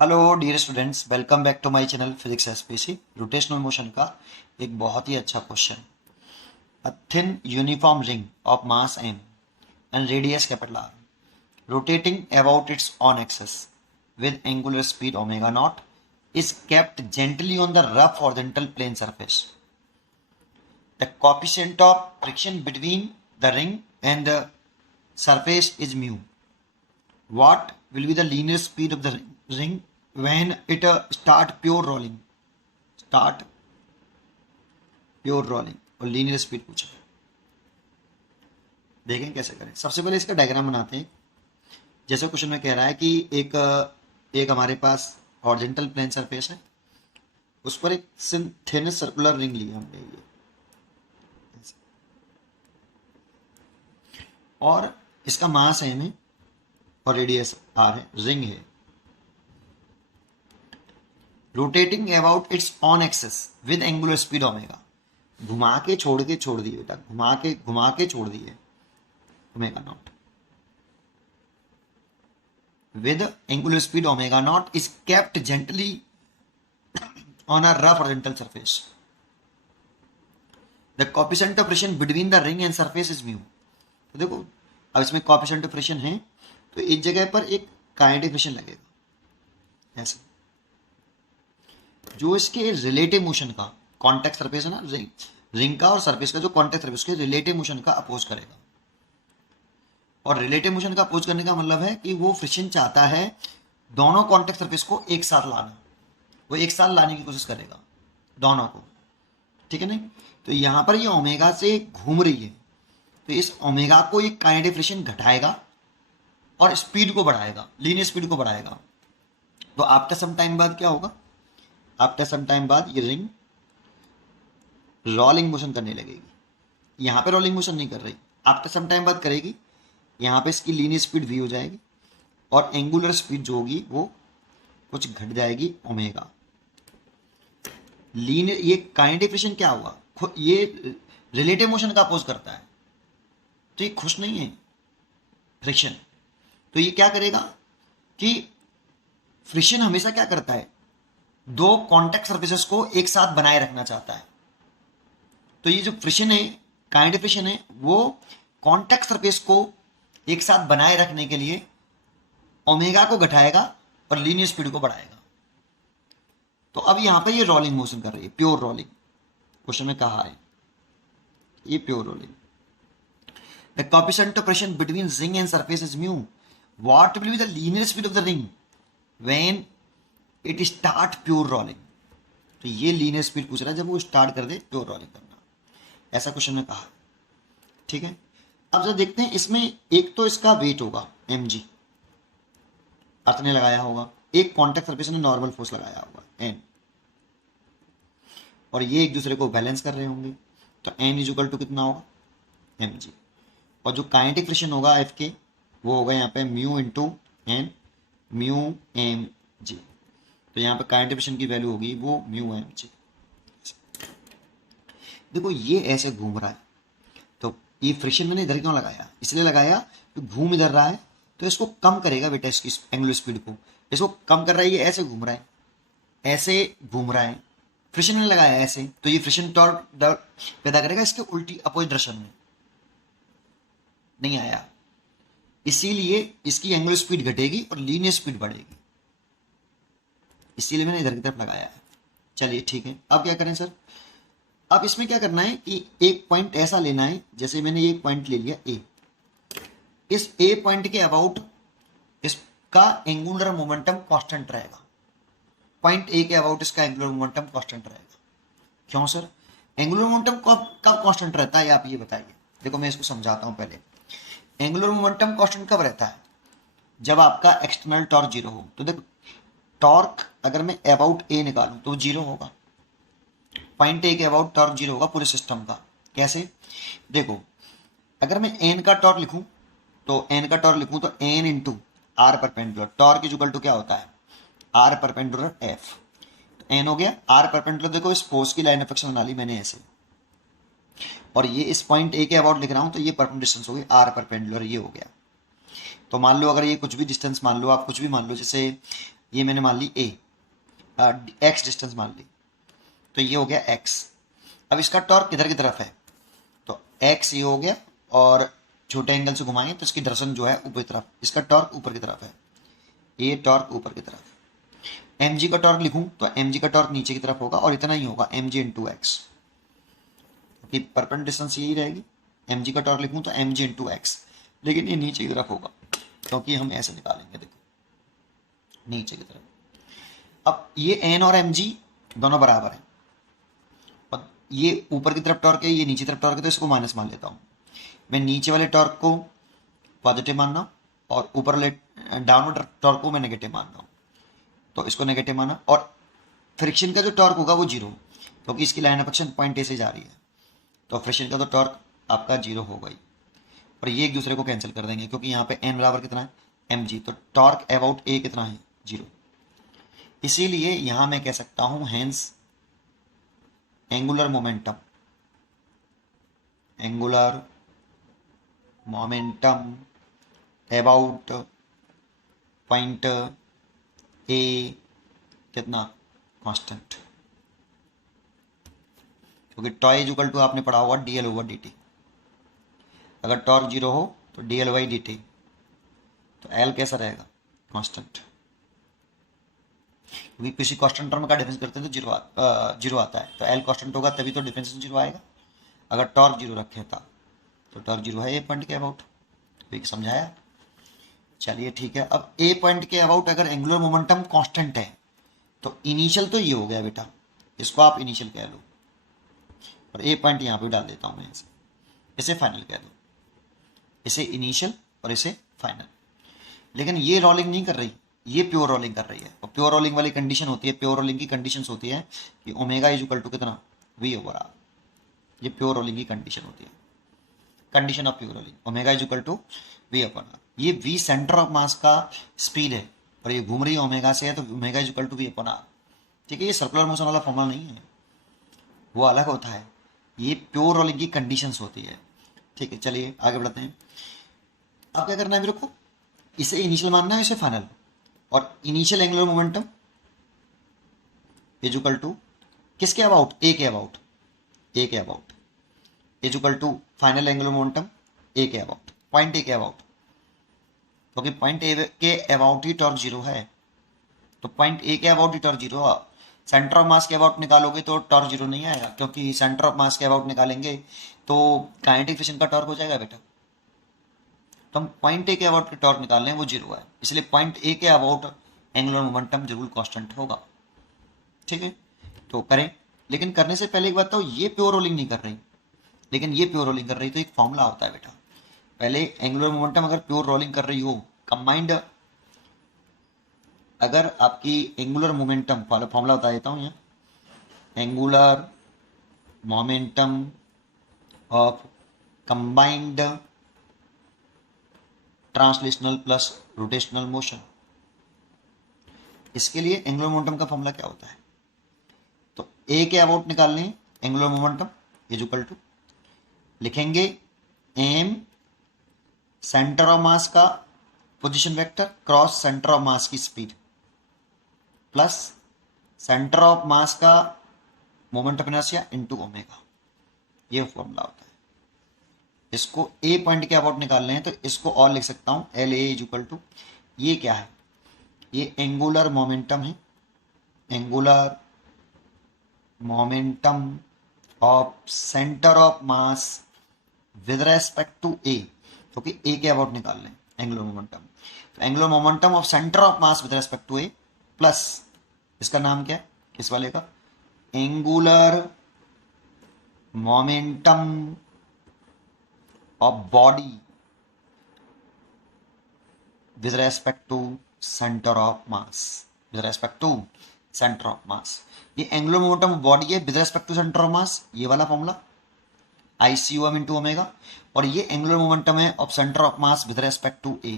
Hello dear students, welcome back to my channel physics SPC. Rotational motion का एक बहुत ही अच्छा question. A thin uniform ring of mass m and radius capital R rotating about its own axis with angular speed omega naught is kept gently on the rough horizontal plane surface. The coefficient of friction between the ring and the surface is mu. What will be the linear speed of the ring when it start pure rolling? Start pure rolling और linear speed पूछा है। देखें कैसे करें। सबसे पहले इसका diagram बनाते हैं। जैसे क्वेश्चन में कह रहा है कि एक हमारे पास हॉरिजॉन्टल प्लेन सरफेस है, उस पर एक थिन सर्कुलर रिंग ली हमने ये, और इसका मास है में और रेडियस आर है, रिंग है, rotating about its own axis with angular speed omega. घुमा के छोड़ दिए बेटा, घुमा के छोड़ दिए omega not with angular speed omega naught is kept gently on a rough horizontal surface. The coefficient of friction between the ring and surface is mu. तो देखो, अब इसमें coefficient of friction है तो इस जगह पर एक काइनेटिक फ्रिक्शन लगेगा ऐसे, जो इसके रिलेटिव मोशन का कॉन्टैक्ट सरफेस है ना, रिंग का और सरफेस का जो कॉन्टैक्ट सरफेस के रिलेटिव मोशन का अपोज करेगा। और रिलेटिव मोशन का अपोज करने का मतलब है कि वो फ्रिक्शन चाहता है दोनों कॉन्टैक्ट सरफेस को एक साथ लाना, वो एक साथ लाने की कोशिश करेगा दोनों को, ठीक है नहीं। तो यहां पर ये ओमेगा से घूम रही है, तो इस ओमेगा को ये काइनेटिक फ्रिक्शन घटाएगा और स्पीड को बढ़ाएगा, लीनियर स्पीड को बढ़ाएगा। तो आफ्टर सम टाइम बाद क्या होगा, आफ्टर सम टाइम बाद ये रिंग रोलिंग मोशन करने लगेगी। यहां पे रोलिंग मोशन नहीं कर रही, आफ्टर सम टाइम बाद करेगी। यहाँ पे इसकी लीनियर स्पीड v हो जाएगी और एंगुलर स्पीड जो होगी वो कुछ घट जाएगी ओमेगा। लीनियर, ये काइनेटिक फ्रिक्शन क्या हुआ, ये रिलेटिव मोशन का अपोज करता है, तो ये खुश नहीं है फ्रिक्शन। तो ये क्या करेगा कि फ्रिक्शन हमेशा क्या करता है, दो कॉन्टैक्ट सर्फेसेस को एक साथ बनाए रखना चाहता है। तो ये जो फ्रिक्शन है, काइनेटिक फ्रिक्शन है, वो कॉन्टैक्ट सरफेस को एक साथ बनाए रखने के लिए ओमेगा को घटाएगा और लीनियर स्पीड को बढ़ाएगा। तो अब यहां पर ये रोलिंग मोशन कर रही है, प्योर रोलिंग। क्वेश्चन में कहा है ये pure rolling. The coefficient of friction between ring and surface is mu. What will be the linear speed of the ring when it start pure rolling. तो ये linear speed पूछ रहा है जब वो स्टार्ट कर दे प्योर रोलिंग करना, ऐसा क्वेश्चन में कहा, ठीक है। अब जब देखते हैं इसमें, एक तो इसका वेट होगा mg, अर्थ ने लगाया होगा, एक कॉन्टैक्ट सरफेस ने नॉर्मल फोर्स लगाया होगा n, और ये एक दूसरे को बैलेंस कर रहे होंगे, तो n इज इक्वल टू कितना होगा mg। और जो काइनेटिक फ्रिक्शन होगा F के, वो होगा यहाँ पे mu into N, mu m g. तो यहाँ पे काइनेटिक फ्रिक्शन की वैल्यू होगी वो म्यू एम जी। देखो ये ऐसे घूम रहा है, तो ये फ्रिक्शन मैंने इधर क्यों लगाया, इसलिए लगाया कि घूम इधर रहा है, तो इसको कम करेगा बेटा, इसकी एंगुलर स्पीड को, इसको कम कर रहा है। ये ऐसे घूम रहा है, ऐसे घूम रहा है, फ्रिक्शन मैंने लगाया ऐसे, तो ये फ्रिक्शन टॉर्क पैदा करेगा इसके उल्टी अपोजिट डायरेक्शन में, नहीं आया, इसीलिए इसकी एंगुलर स्पीड घटेगी और लीनियर स्पीड बढ़ेगी, इसीलिए मैंने इधर की तरफ लगाया है। चलिए ठीक है, अब क्या करें सर, अब इसमें क्या करना है कि एक पॉइंट ऐसा लेना है, जैसे मैंने ये पॉइंट ले लिया ए, इस ए पॉइंट के अबाउट इसका एंगुलर मोमेंटम कांस्टेंट रहेगा, पॉइंट ए के अबाउट इसका एंगुलर मोमेंटम कांस्टेंट रहेगा। क्यों सर, एंगुलर मोमेंटम कब कब कांस्टेंट रहता है आप ये बताइए। देखो मैं इसको समझाता हूं पहले। एंगुलर मोमेंटम कांस्टेंट कब रहता है, जब आपका एक्सटर्नल टॉर्क जीरो हो। तो देखो टॉर्क अगर मैं अबाउट ए निकालूं तो जीरो होगा, पॉइंट ए के अबाउट टॉर्क जीरो होगा पूरे सिस्टम का। कैसे, देखो अगर मैं एन का टॉर्क लिखूं, तो एन का टॉर्क लिखूं तो N into r perpendicular, torque is equal to क्या होता है आर परपेंडिकुलर एफ, तो एन हो गया आर परपेंडिकुलर। देखो इस फोर्स की लाइन ऑफ एक्शन बना ली मैंने ऐसे, और ये इस पॉइंट ए के अबाउट लिख रहा हूं, तो ये परपेंडिकुलर डिस्टेंस हो गई आर परपेंडिकुलर, ये हो गया। तो मान लो अगर ये कुछ भी डिस्टेंस मान लो, आप कुछ भी मान लो, जैसे ये मैंने मान ली ए, एक्स डिस्टेंस मान ली, तो ये हो गया एक्स। अब इसका टॉर्क किधर की तरफ है, तो एक्स ये हो गया, और छोटे एंगल से घुमाएंगे तो इसकी डायरेक्शन जो है ऊपर की तरफ, इसका टॉर्क ऊपर की तरफ है, ये टॉर्क ऊपर की तरफ। एम जी का टॉर्क लिखूं तो एम जी का टॉर्क नीचे की तरफ होगा, और इतना ही होगा एम जी इंटू एक्स, क्योंकि परपेंडिकुलर डिस्टेंस यही रहेगी। एम जी का टॉर्क लिखूं तो एम जी इंटू एक्स, लेकिन ये नीचे की तरफ होगा, क्योंकि हम ऐसे निकालेंगे, देखो नीचे की तरफ। अब ये एन और एम जी दोनों बराबर हैं, और ये ऊपर की तरफ टॉर्क है, ये नीचे की तरफ टॉर्क है, तो इसको माइनस मान लेता हूँ। मैं नीचे वाले टॉर्क को पॉजिटिव मान रहा हूँ, और ऊपर वाले डाउनवर्ड टॉर्क को मैं नेगेटिव मान रहा हूँ, तो इसको नेगेटिव माना। और फ्रिक्शन का जो टॉर्क होगा वो जीरो, क्योंकि इसकी line of action point A से जा रही है, तो फ्रिक्शन का तो टॉर्क आपका जीरो हो गई, और ये एक दूसरे को कैंसिल कर देंगे, क्योंकि यहाँ पे एन बराबर कितना है एम जी, तो टॉर्क अबाउट ए कितना है जीरो। इसीलिए यहाँ मैं कह सकता हूँ hence angular momentum about point A कितना कांस्टेंट, क्योंकि टॉय इज इक्वल टू आपने पढ़ा होगा डीएल ओवर डी टी। अगर टॉर्क जीरो हो तो डीएल बाई डी टी, तो एल कैसा रहेगा कांस्टेंट, क्योंकि किसी कांस्टेंट टर्म का डिफरेंस करते हैं तो जीरो आता है, तो एल कांस्टेंट होगा तभी तो डिफरेंस जीरो आएगा। अगर टॉर्क जीरो रखे था तो टॉर्क जीरो है ए पॉइंट के अबाउट, तो समझाया। चलिए ठीक है, अब ए पॉइंट के अबाउट अगर एंगुलर मोमेंटम कांस्टेंट है तो इनिशियल तो ये हो गया बेटा, इसको आप इनिशियल कह लो, और ए पॉइंट यहाँ पे डाल देता हूँ मैं, इसे फाइनल कह दो, इसे इनिशियल और इसे फाइनल। लेकिन ये रोलिंग नहीं कर रही, ये प्योर रोलिंग कर रही है, और प्योर रोलिंग वाली कंडीशन होती है, प्योर रोलिंग की कंडीशन होती है कि ओमेगा इज इक्वल टू कितना वी ओवर आर, ये प्योर रोलिंग की कंडीशन होती है, condition of pure rolling, omega is equal to v upon r. ये वी सेंटर ऑफ मास का स्पीड है, और ये घूम रही है ओमेगा से है, तो omega is equal to v upon r. ठीक है, ये सर्कुलर मोशन वाला फॉर्मूला नहीं है, वो अलग होता है, ये प्योर रोलिंग की कंडीशंस होती है। ठीक है, चलिए आगे बढ़ते हैं। अब क्या करना है मेरे को, इसे इनिशियल मानना है, इसे फाइनल, और initial angular momentum is equal to किसके अबाउट, ए के अबाउट, ए के about is equal to final angular momentum A के अबाउट, पॉइंट ए के अबाउट, क्योंकि पॉइंट ए के अबाउट ही टॉर्क जीरो है, तो पॉइंट ए के about he torque zero. Centre of मास के अबाउट निकालोगे तो टॉर्क जीरो नहीं आएगा, क्योंकि सेंटर ऑफ मास के अबाउट निकालेंगे तो काइनेटिक फ्रिक्शन का टॉर्क हो जाएगा बेटा, तो हम पॉइंट ए के अबाउट के टॉर्क निकाल रहे हैं वो जीरो है, इसलिए पॉइंट ए के अबाउट एंगुलर मोमेंटम जरूर कांस्टेंट होगा। ठीक है, तो करें, लेकिन करने से पहले एक बात, तो ये प्योर रोलिंग नहीं कर रही, लेकिन ये प्योर रोलिंग कर रही, तो एक फॉर्मूला होता है बेटा, पहले एंगुलर मोमेंटम अगर प्योर रोलिंग कर रही हो कंबाइंड, अगर आपकी एंगुलर मोमेंटम, फॉर्मूला बता देता हूँ यहाँ, angular momentum of combined translational plus rotational motion, इसके लिए एंगुलर मोमेंटम का फॉर्मूला क्या होता है, तो ए के अबाउट निकालने angular momentum is equal to, लिखेंगे एम सेंटर ऑफ मास का position vector cross centre of mass की speed plus centre of mass का moment of inertia into omega, ये फॉर्मूला होता है। इसको ए पॉइंट के अबाउट निकालने हैं, तो इसको और लिख सकता हूं L A is equal to, ये क्या है, ये एंगुलर मोमेंटम है, angular momentum of centre of mass with respect to A, क्योंकि ए के अबाउट निकाल लें एंगुलर मोमेंटम, तो angular momentum of centre of mass with respect to A plus, इसका नाम क्या है इस वाले का, angular momentum of body with respect to centre of mass, with respect to centre of mass. ये एंगुलर मोमेंटम ऑफ बॉडी है with respect to centre of mass, ये वाला फॉर्मूला ICOM इंटू ओमेगा, और ये एंगुलर मोमेंटम है of centre of mass with respect to A.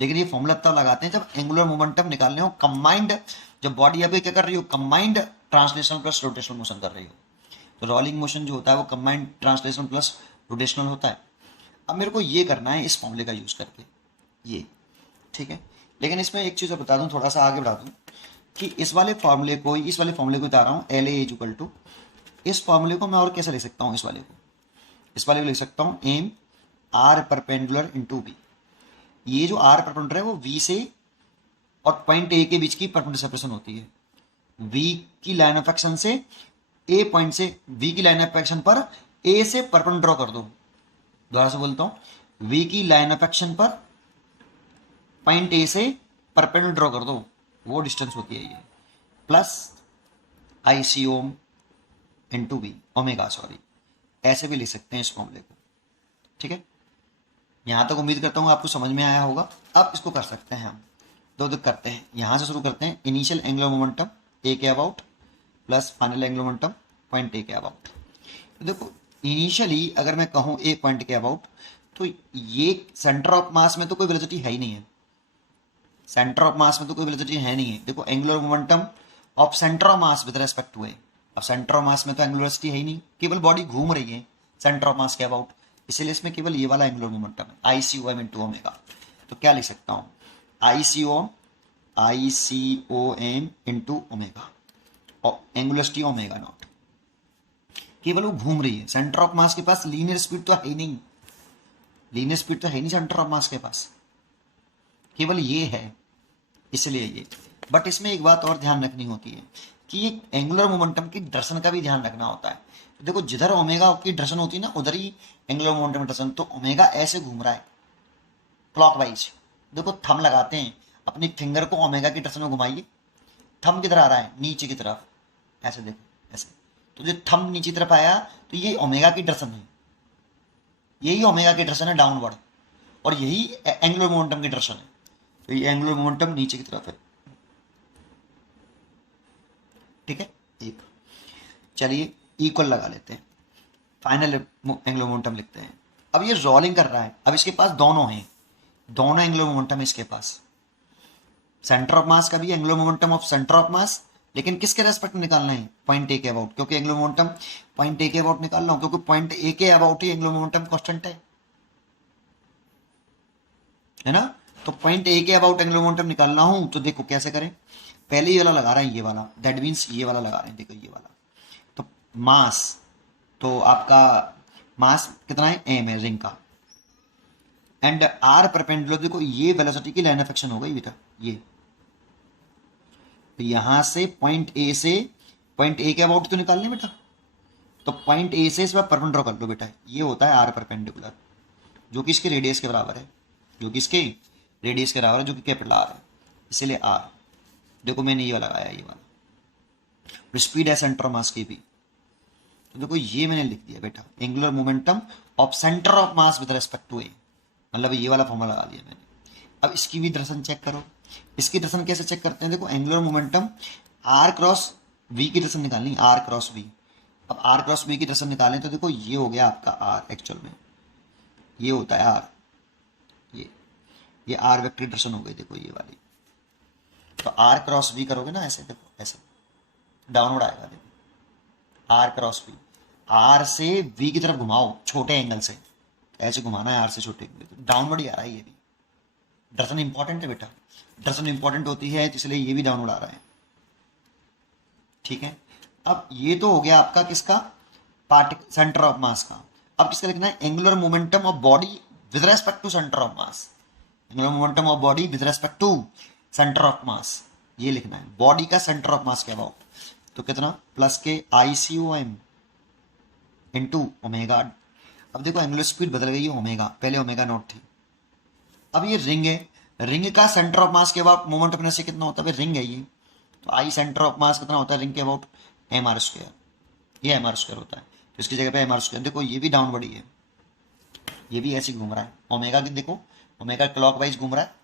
लेकिन ये formula तब लगाते हैं जब एंगुलर मोमेंटम निकालने हो कंबाइंड, जब बॉडी अभी क्या कर रही हो, combined translational plus rotational motion कर रही हो, तो रोलिंग मोशन जो होता है वो कंबाइंड ट्रांसलेशनल प्लस रोटेशनल होता है। अब मेरे को ये करना है इस फॉर्मूले का यूज करके, ये ठीक है। लेकिन इसमें एक चीज़ बता दूं, थोड़ा सा आगे बढ़ा दूं, कि इस वाले फॉर्मूले को बता रहा हूँ, L A is equal to, इस फॉर्मूले को मैं और कैसे लिख सकता हूँ, इस वाले को लिख सकता हूँ m r perpendicular into b. ये जो आर परपेंडिकुलर है वो वी से और पॉइंट ए के बीच की परपेंडिकुलर सेपरेशन होती है। वी की लाइन ऑफ एक्शन से ए पॉइंट से, वी की लाइन ऑफ एक्शन पर ए से परपेंडिकुलर ड्रॉ कर दो। दोबारा से बोलता हूं, वी की लाइन ऑफ एक्शन पर पॉइंट ए से परपेंडिकुलर ड्रॉ कर दो, वो डिस्टेंस होती है ये, plus I C OM into B omega, sorry, ऐसे भी लिख सकते हैं इस फॉर्मूले को। ठीक है, यहां तक उम्मीद करता हूं आपको समझ में आया होगा। अब इसको कर सकते हैं हम, दो करते हैं, यहां से शुरू करते हैं। इनिशियल एंगुलर मोमेंटम ए के about plus final angular momentum point A के अबाउट। तो देखो इनिशियली अगर मैं कहूं ए पॉइंट के अबाउट, तो ये सेंटर ऑफ मास में तो कोई वेलोसिटी है ही नहीं है, सेंटर ऑफ मास में तो कोई वेलोसिटी है नहीं है। देखो angular momentum of centre of mass with respect to A, अब सेंटर ऑफ मास में तो एंगुलर वेलोसिटी है ही नहीं, केवल बॉडी घूम रही है सेंटर ऑफ मास के अबाउट, इसलिए इसमें केवल ये वाला एंगुलर मोमेंटम है, आई सी ओ एम इंटू ओमेगा। तो क्या लिख सकता हूँ, आई सी ओ एम इंटू ओमेगा, और एंगुलरिटी ओमेगा नॉट, केवल वो घूम रही है, सेंटर ऑफ मास के पास लीनियर स्पीड तो है ही नहीं, लीनियर स्पीड तो है नहीं सेंटर ऑफ मास के पास, केवल ये है, इसलिए ये। बट इसमें एक बात और ध्यान रखनी होती है कि ये एंगुलर मोमेंटम की डायरेक्शन का भी ध्यान रखना होता है। तो देखो जिधर ओमेगा की डायरेक्शन होती है ना, उधर ही एंगुलर मोमेंटम की डायरेक्शन। तो ओमेगा ऐसे घूम रहा है क्लॉकवाइज, देखो थंब लगाते हैं, अपनी फिंगर को ओमेगा की डायरेक्शन में घुमाइए, थंब किधर आ रहा है, नीचे की तरफ, ऐसे देखो ऐसे, तो जो थंब नीचे की तरफ आया तो ये ओमेगा की डायरेक्शन है, यही ओमेगा की डायरेक्शन है डाउनवर्ड, और यही एंगुलर मोमेंटम की डायरेक्शन है, तो ये एंगुलर मोमेंटम नीचे की तरफ है। ठीक है, एक चलिए इक्वल लगा लेते हैं, फाइनल एंगुलर मोमेंटम लिखते हैं। अब ये रोलिंग कर रहा है, अब इसके पास दोनों हैं, दोनों एंगुलर मोमेंटम इसके पास, सेंटर ऑफ मास का भी angular momentum of centre of मास, लेकिन किसके रेस्पेक्ट में निकालना है, पॉइंट ए के अबाउट, क्योंकि एंगुलर मोमेंटम पॉइंट ए के अबाउट निकाल रहा हूं, क्योंकि पॉइंट ए के about he angular momentum constant है ना। तो पॉइंट ए के अबाउट एंगुलर मोमेंटम निकालना हूं, तो देखो कैसे करें, पहले ये वाला लगा रहे हैं, ये वाला, दैट मीन्स ये वाला लगा रहे हैं, देखो ये वाला, तो मास, तो आपका मास कितना है, एम है रिंग का, एंड आर परपेंडिकुलर, देखो ये वेलोसिटी की लाइन ऑफ एक्शन हो गई बेटा, ये तो यहां से पॉइंट ए के अबाउट तो निकालने बेटा, तो पॉइंट ए से इस बार परपेंडिकुलर कर लो बेटा, ये होता है आर परपेंडिकुलर, जो कि इसके रेडियस के बराबर है, जो कि इसके रेडियस के बराबर है, जो कि कैपिटल आर है, इसीलिए आर। देखो मैंने ये वाला लगाया, ये वाला स्पीड है सेंटर ऑफ मास की भी, तो देखो ये मैंने लिख दिया बेटा, angular momentum of centre of mass with respect to A, मतलब ये वाला फॉर्मूला लगा दिया मैंने। अब इसकी भी डायरेक्शन चेक करो, इसकी डायरेक्शन कैसे चेक करते हैं, देखो angular momentum r cross v की डायरेक्शन निकालनी, आर क्रॉस वी। अब आर क्रॉस वी की डायरेक्शन निकालें तो देखो ये हो गया आपका आर, एक्चुअल में ये होता है आर, ये आर वेक्टर की डायरेक्शन हो गई, देखो ये वाली। तो आर क्रॉस वी करोगे ना ऐसे, देखो ऐसे डाउनवर्ड आएगा, देखो आर क्रॉस वी, आर से वी की तरफ घुमाओ छोटे एंगल से, ऐसे घुमाना है आर से छोटे एंगल, तो डाउनवर्ड ही आ रहा है, ये भी डायरेक्शन इंपॉर्टेंट है बेटा, डायरेक्शन इंपॉर्टेंट होती है तो इसलिए ये भी डाउनवर्ड आ रहा है। ठीक है, अब ये तो हो गया आपका किसका, पार्टिकल सेंटर ऑफ मास का। अब किसका लिखना है, angular momentum of body with respect to centre of mass, angular momentum of body with respect to centre of mass, ये लिखना है, बॉडी का सेंटर ऑफ मास के अबाउट, तो कितना, प्लस के आई सी ओ एम इंटू ओमेगा। अब देखो एंगुलर स्पीड बदल गई है, ओमेगा, पहले ओमेगा नॉट थी। अब ये रिंग है, रिंग का सेंटर ऑफ मास के अबाउट मोमेंट ऑफ इनर्शिया कितना होता है, रिंग है ये, तो आई सेंटर ऑफ मास कितना होता है रिंग के अबाउट, एम आर स्क्वायर, ये एम आर स्क्वायर होता है, तो इसकी जगह पे एम आर स्क्वायर। देखो ये भी डाउनवर्ड ही है, ये भी ऐसे घूम रहा है, ओमेगा की देखो, ओमेगा क्लॉकवाइज घूम रहा है,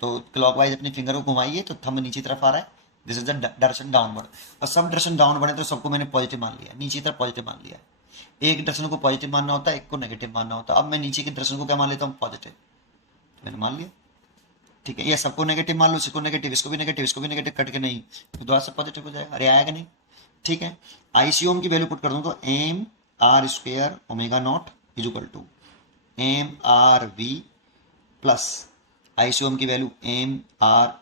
तो क्लॉकवाइज अपनी फिंगर को घुमाइए तो थंब नीचे तरफ आ रहा है, this is the direction downward. और सब डायरेक्शन डाउनवर्ड है तो सबको मैंने पॉजिटिव मान लिया, नीचे तरफ पॉजिटिव मान लिया, एक डायरेक्शन को पॉजिटिव मानना होता है, एक को नेगेटिव मानना होता है। अब मैं नीचे के डायरेक्शन को क्या मान लेता हूँ, पॉजिटिव, तो मैंने मान लिया। ठीक है, ये सबको नेगेटिव मान लो, इसको नेगेटिव, इसको भी नेगेटिव, इसको भी नेगेटिव, कट के नहीं, तो दोबारा से पॉजिटिव हो जाएगा, अरे आएगा नहीं। ठीक है, आईसीओम की वैल्यू पुट कर दूं तो M R square omega naught is equal to M R V plus ICOM की वैल्यू एम आर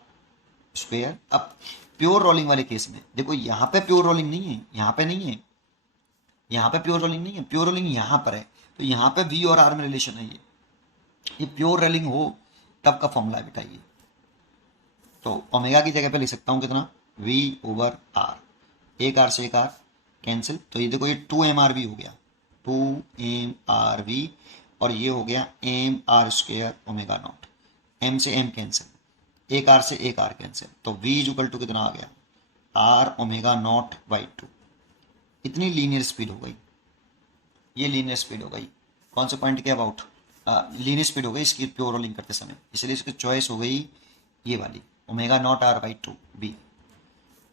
स्क्वायर। अब प्योर रोलिंग वाले केस में देखो, यहाँ पे प्योर रोलिंग नहीं है, यहाँ पे नहीं है, यहाँ पे प्योर रोलिंग नहीं है, प्योर रोलिंग यहाँ पर है। तो यहाँ पे V और R में रिलेशन है। ये प्योर रोलिंग हो तब का फॉर्मूला है बेटा ये। तो ओमेगा की जगह पे लिख सकता हूँ कितना, V/R, एक R से एक R कैंसिल। तो ये देखो ये 2mRV हो गया, 2mRV, और ये हो गया mR² ओमेगा नॉट, M से M कैंसिल, एक R से एक R कैंसिल। तो V इक्वल टू कितना आ गया, R ओमेगा नॉट बाई 2। इतनी लीनियर स्पीड हो गई, ये लीनियर स्पीड हो गई। कौन से पॉइंट के अबाउट, लीनियर स्पीड हो गई इसकी प्योर रोलिंग करते समय, इसलिए इसकी चॉइस हो गई ये वाली, omega naught R by 2 B।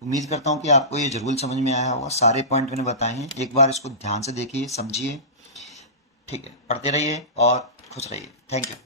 उम्मीद करता हूँ कि आपको ये जरूर समझ में आया होगा। सारे पॉइंट मैंने बताए हैं, एक बार इसको ध्यान से देखिए, समझिए, ठीक है। पढ़ते रहिए और खुश रहिए। Thank you.